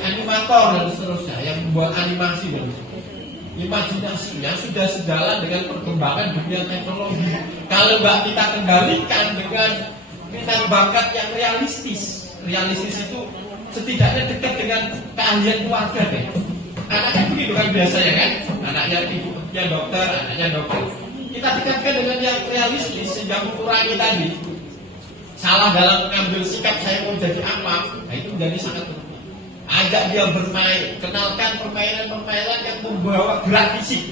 animator dan seterusnya, yang membuat animasi dan seterusnya. Imajinasinya sudah sejalan dengan perkembangan dunia teknologi. Kalau nggak kita kendalikan dengan minat bakat yang realistis itu setidaknya dekat dengan keahlian keluarga deh. Anaknya begitu kan biasanya kan, anaknya ibunya dokter, anaknya dokter. Kita dekatkan dengan yang realistis sehingga mengurangi tadi salah dalam mengambil sikap saya mau jadi apa, nah itu menjadi sangat penting. Ajak dia bermain, kenalkan permainan-permainan yang membawa gerak fisik.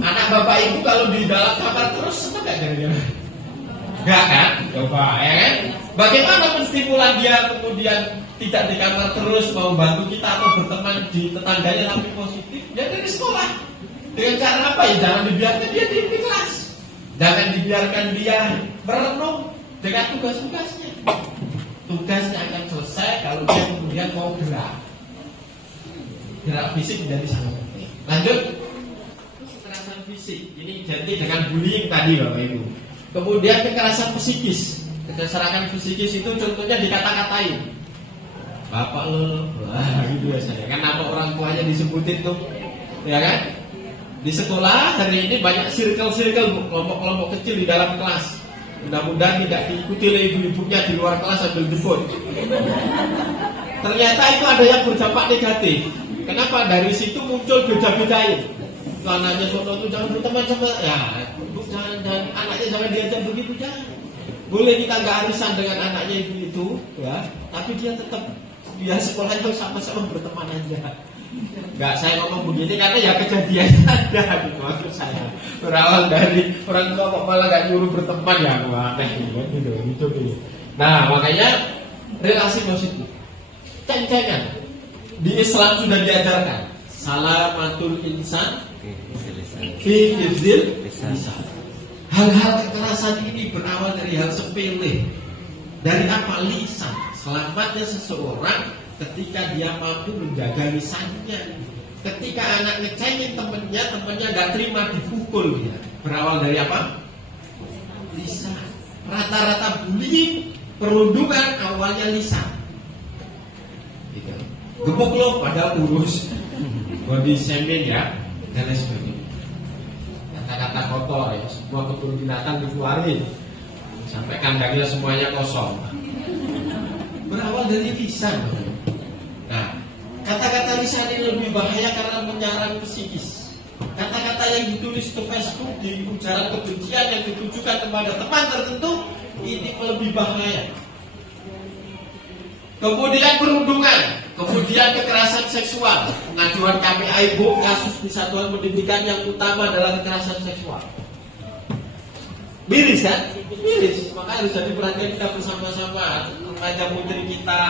Anak bapak ibu kalau di dalam kamar terus senang gak kira-kira? Enggak kan? Coba ya kan? Bagaimana menstimulan dia kemudian tidak di kamar terus, mau bantu kita atau berteman di tetangganya tapi positif? Ya dari sekolah. Dengan cara apa ya? Jangan dibiarkan dia di kelas. Jangan dibiarkan dia merenung dengan tugas-tugasnya. Tugasnya akan selesai kalau dia kemudian mau gerak. Gerak fisik menjadi sangat penting. Lanjut. Kekerasan fisik. Ini identik dengan bullying tadi Bapak Ibu. Kemudian kekerasan psikis. Kekerasan psikis itu contohnya dikata-katain. Bapak lo, wah gitu biasanya. Kan nama orang tuanya disebutin tuh, ya kan? Di sekolah hari ini banyak circle-circle, kelompok-kelompok kecil di dalam kelas. Mudah-mudahan tidak diikuti oleh ibu-ibunya di luar kelas sambil jemput. Ternyata itu ada yang berdampak negatif. Kenapa? Dari situ muncul beda-bedain. Anaknya sono itu jangan berteman sama ya, jangan anaknya jangan diajak begitu jangan. Boleh kita nggak arisan dengan anaknya itu, ya, tapi dia sekolahnya sama-sama berteman aja. Enggak, saya ngomong begini karena ya kejadiannya ada gitu maksud saya. Berawal dari orang tua kok malah gak nyuruh berteman ya, wah gitu. Nah, makanya relasi positif. Ceng-cengan. Di Islam sudah diajarkan salamatul insan fi hifzil lisan. Hal-hal kekerasan ini berawal dari hal sepele. Dari apa? Lisan. Selamatnya seseorang ketika dia mampu menjaga lisannya. Ketika anak ngecengin temennya gak terima dipukul dia. Berawal dari apa? Lisan. Rata-rata bullying, perundungan awalnya lisan. Gitu. Gebuk lo padahal urus, body shaming ya, dan lain sebagainya. kata-kata kotor ya, semua kebun binatang dikeluarin sampai kandangnya semuanya kosong. Berawal dari lisan. Nah, kata-kata lisan ini lebih bahaya karena menyerang psikis. Kata-kata yang ditulis ke Facebook di ujaran kebencian yang ditujukan kepada teman tertentu ini lebih bahaya. Kemudian perundungan, kemudian kekerasan seksual. Pengajuan KPI Bu, kasus di satuan pendidikan yang utama adalah kekerasan seksual. Miris kan? Miris. Maka harus jadi perhatian kita bersama-sama. Remaja putri kita,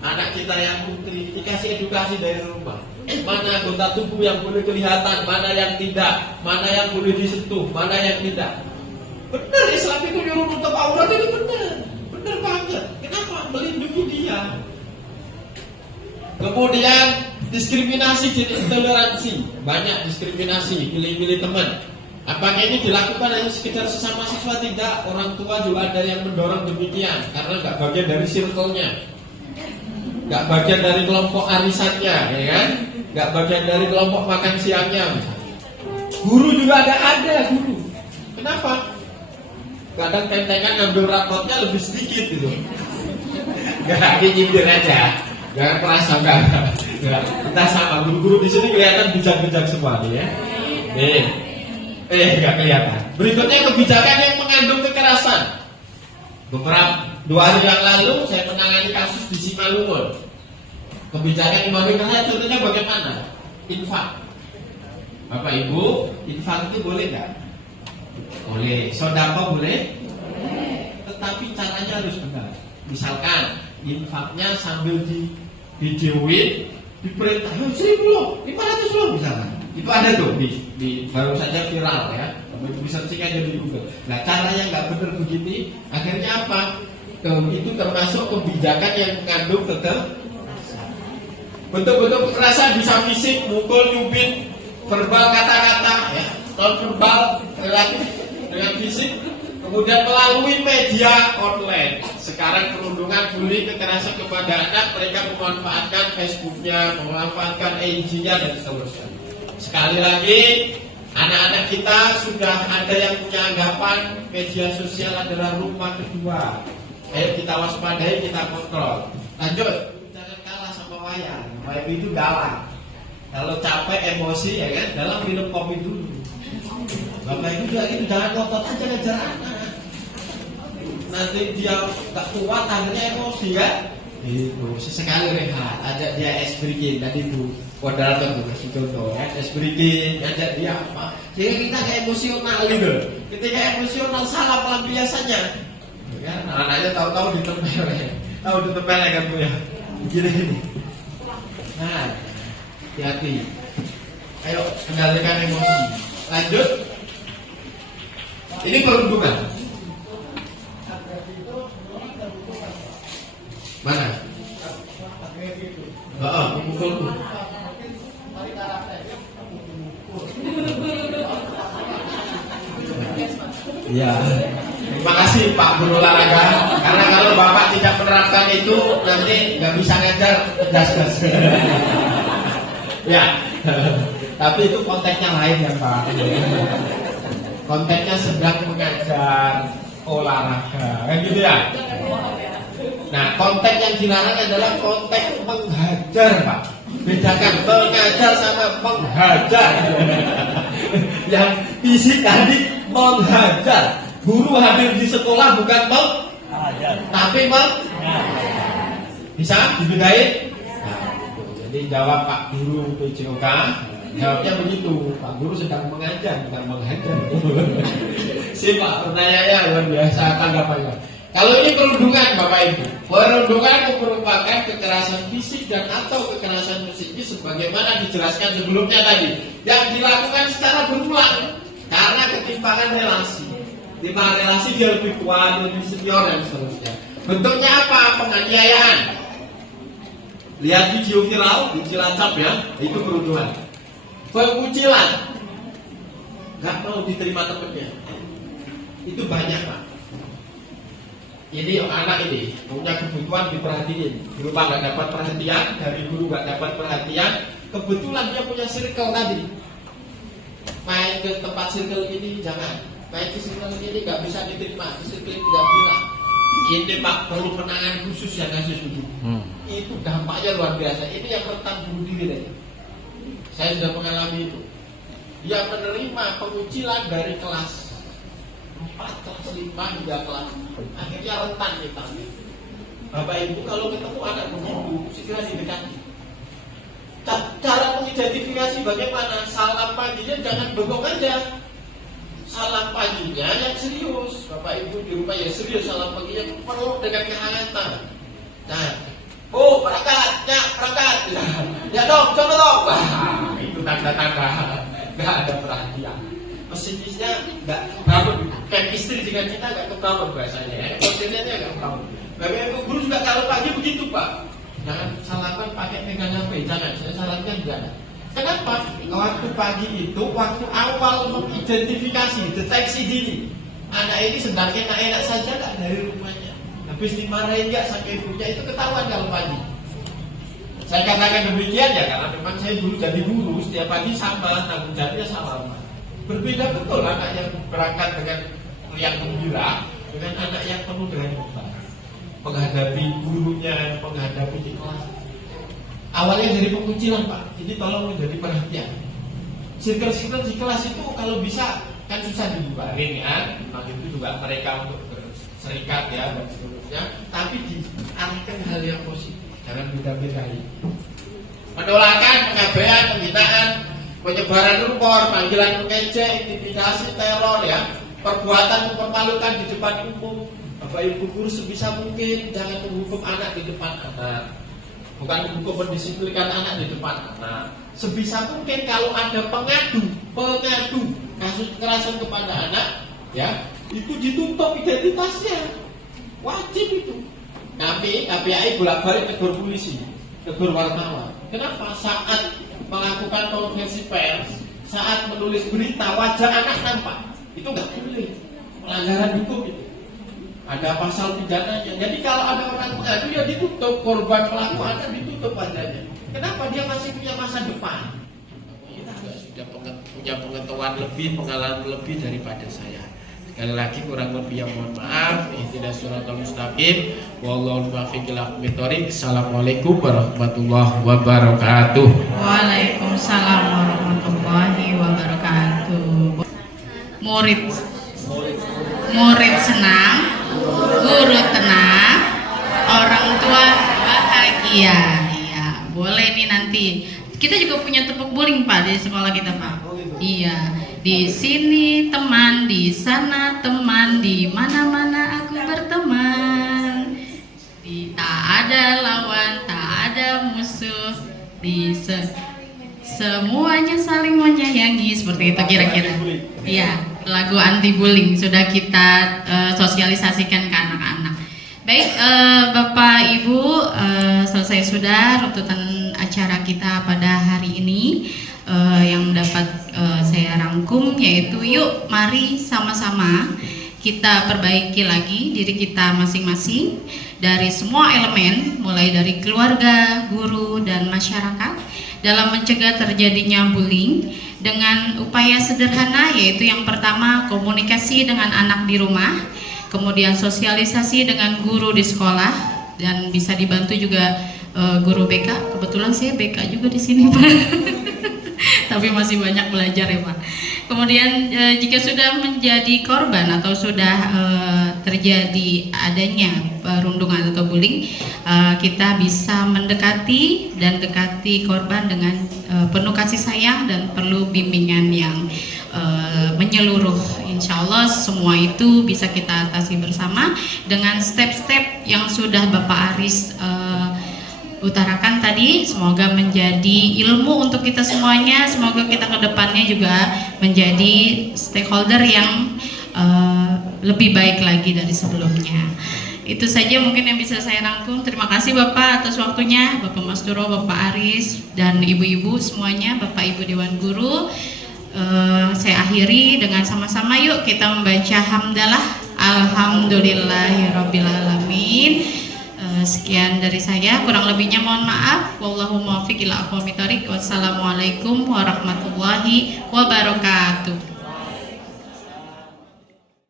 anak kita yang putri, dikasih edukasi dari rumah. Mana anggota tubuh yang boleh kelihatan, mana yang tidak, mana yang boleh disentuh, mana yang tidak. Benar, Islam itu nyuruh untuk aurat itu benar. Benar banget. Kenapa? Melindungi dia. Kemudian diskriminasi dan intoleransi. Banyak diskriminasi, pilih-pilih teman. Apakah ini dilakukan hanya sekedar sesama siswa? Tidak. Orang tua juga ada yang mendorong demikian karena nggak bagian dari circle-nya, nggak bagian dari kelompok arisannya, ya kan? Nggak bagian dari kelompok makan siangnya. Guru juga ada guru. Kenapa? Kadang tentengan ngambil rapotnya lebih sedikit gitu. Nggak nyindir aja, jangan perasa nggak. Kita sama guru-guru di sini kelihatan bijak-bijak semua nih ya. Nggak kelihatan. Berikutnya kebijakan yang mengandung kekerasan. Beberapa 2 hari yang lalu saya menangani kasus di Simalungun. Kebijakan yang mengandung kekerasan contohnya bagaimana? Infak. Bapak Ibu, infak itu boleh nggak? Boleh. Sedekah boleh? Tetapi caranya harus benar. Misalkan infaknya sambil di videoin, diperintah 1.000 loh, 500 loh misalkan. Itu ada tuh di baru saja viral ya. Bisa searching aja di Google. Nah, cara yang nggak benar begini, akhirnya apa? Itu termasuk kebijakan yang mengandung kekerasan. Bentuk-bentuk kekerasan bisa fisik, mukul, nyubit, verbal, kata-kata, ya, non verbal relatif dengan fisik. Kemudian melalui media online. Sekarang perundungan, bullying, kekerasan kepada anak, mereka memanfaatkan Facebooknya, memanfaatkan IG-nya dan seterusnya. Sekali lagi, anak-anak kita sudah ada yang punya anggapan media sosial adalah rumah kedua. Ayo kita waspadai, kita kontrol. Lanjut, jangan kalah sama wayang. Wayang itu dalam. Kalau capek emosi ya kan, dalam minum kopi dulu. Bapak Ibu juga itu jangan ngotot aja ngejar anak. Nanti dia tak kuat akhirnya emosi kan? Itu sesekali rehat, ajak dia es breaking tadi Bu. Moderator tuh kasih contoh ya, es breaking, ajak dia apa? Jadi kita kayak emosional gitu. Ketika emosional salah pelampiasannya. Ya, anaknya tahu-tahu ditempel ya. Tahu ditempel ya kan Bu ya. Gini. Nah, hati-hati. Ayo kendalikan emosi. Lanjut. Ini perundungan. Mana? Memukul. Ya. Terima kasih Pak Guru Olahraga. Karena kalau Bapak tidak menerapkan itu nanti nggak bisa ngajar gas-gas. Ya. Tapi itu konteksnya lain ya Pak. Konteksnya sedang mengajar olahraga, kan gitu ya. Nah, konteks yang dilarang adalah konteks menghajar, Pak. Bedakan mengajar sama menghajar. Yang fisik tadi menghajar. Guru hadir di sekolah bukan menghajar, tapi bisa dibedain? Nah, jadi jawab Pak Guru PJOK. Jawabnya begitu, Pak Guru sedang mengajar bukan menghajar. Si Pak pertanyaannya luar biasa tanggapannya. Kalau ini perundungan Bapak Ibu, perundungan merupakan kekerasan fisik dan atau kekerasan psikis sebagaimana dijelaskan sebelumnya tadi, yang dilakukan secara berulang karena ketimpangan relasi. Timpangan relasi dia lebih kuat, lebih senior dan seterusnya. Bentuknya apa? Penganiayaan. Lihat video viral di Cilacap ya, itu perundungan. Pengucilan, nggak mau diterima temennya, itu banyak Pak. Ini anak ini punya kebutuhan diperhatiin, berupa nggak dapat perhatian dari guru, nggak dapat perhatian. Kebetulan dia punya circle tadi, main ke tempat circle ini jangan, main ke circle ini nggak bisa diterima, ke circle ini nggak bilang. Ini Pak perlu penanganan khusus yang kasus itu. Itu dampaknya luar biasa. Ini yang rentan bunuh diri deh. Saya sudah mengalami itu. Dia menerima pengucilan dari kelas 4, kelas 5 hingga kelas 6. Akhirnya rentan kita. Bapak Ibu kalau ketemu anak begitu segera didekati. Cara mengidentifikasi bagaimana? Salam paginya jangan bengong aja. Salam paginya yang serius. Bapak Ibu di rumah ya serius salam paginya perlu dengan kehangatan. Nah, oh berangkat, berangkat. Ya dong, coba dong. Wah, itu tanda-tanda nggak ada perhatian. Pesimisnya nggak kebangun. Kayak istri dengan kita nggak kebangun bahasanya. Konsennya nggak kebangun. Bapak Ibu guru juga kalau pagi begitu Pak. Jangan salaman pakai pegang HP. Jangan. Saya sarankan jangan. Kenapa? Waktu pagi itu waktu awal mengidentifikasi, deteksi dini. Anak ini sedang enak-enak saja nggak dari rumahnya. Habis dimarahin nggak sama ibunya itu ketahuan kalau pagi. Saya katakan demikian ya karena memang saya dulu jadi guru setiap pagi sama tanggung jawabnya sama. Berbeda betul anak yang berangkat dengan yang gembira dengan anak yang penuh dengan beban. Menghadapi gurunya, menghadapi di kelas. Awalnya dari pengucilan Pak, jadi tolong menjadi perhatian. Circle-circle di kelas itu kalau bisa kan susah dibubarin ya, memang itu juga mereka untuk berserikat ya dan seterusnya. Tapi diarahkan hal yang positif, jangan beda-bedain. Penolakan, pengabaian, penghinaan, penyebaran rumor, panggilan mengejek, intimidasi, teror ya, perbuatan mempermalukan di depan umum. Bapak Ibu guru sebisa mungkin jangan menghukum anak di depan anak. Bukan menghukum mendisiplinkan anak di depan anak. Sebisa mungkin kalau ada pengadu kasus kekerasan kepada anak, ya itu ditutup identitasnya, wajib itu. Kami KPAI bolak-balik tegur polisi, tegur wartawan. Kenapa? Saat melakukan konferensi pers, saat menulis berita wajah anak nampak, itu nggak boleh, pelanggaran hukum itu. Ada pasal pidananya. Jadi kalau ada orang mengadu ya ditutup, korban pelaku anak ditutup wajahnya. Kenapa? Dia masih punya masa depan. Kita sudah punya pengetahuan lebih, pengalaman lebih daripada saya. Sekali lagi kurang lebih yang mohon maaf. Ihdinas siratal mustaqim. Wallahu muwaffiq ila aqwamit thoriq. Assalamualaikum warahmatullahi wabarakatuh. Waalaikumsalam warahmatullahi wabarakatuh. Murid senang, guru tenang, orang tua bahagia. Iya, boleh nih nanti. Kita juga punya tepuk guling Pak di sekolah kita Pak. Iya, di sini teman, di sana teman, di mana-mana aku berteman. Tak ada lawan, tak ada musuh, semuanya saling menyayangi, seperti itu kira-kira. Iya. Lagu anti bullying sudah kita sosialisasikan ke anak-anak. Baik, Bapak Ibu, selesai sudah runtutan acara kita pada hari ini. Yang dapat saya rangkum yaitu yuk mari sama-sama kita perbaiki lagi diri kita masing-masing dari semua elemen, mulai dari keluarga, guru, dan masyarakat dalam mencegah terjadinya bullying dengan upaya sederhana, yaitu yang pertama komunikasi dengan anak di rumah, kemudian sosialisasi dengan guru di sekolah, dan bisa dibantu juga guru BK. Kebetulan saya BK juga di sini Pak. Tapi masih banyak belajar ya Pak. Kemudian jika sudah menjadi korban atau sudah terjadi adanya perundungan atau bullying, kita bisa mendekati dan dekati korban dengan penuh kasih sayang dan perlu bimbingan yang menyeluruh. Insya Allah semua itu bisa kita atasi bersama dengan step-step yang sudah Bapak Aris utarakan tadi. Semoga menjadi ilmu untuk kita semuanya. Semoga kita ke depannya juga menjadi stakeholder yang lebih baik lagi dari sebelumnya. Itu saja mungkin yang bisa saya rangkum. Terima kasih Bapak atas waktunya, Bapak Mas Turo, Bapak Aris, dan ibu-ibu semuanya, Bapak Ibu Dewan Guru. Saya akhiri dengan sama-sama yuk kita membaca hamdalah. Alhamdulillahirabbil alamin. Sekian dari saya, kurang lebihnya mohon maaf. Wallahu muwaffiq ila aqwamit thoriq. Wassalamualaikum warahmatullahi wabarakatuh.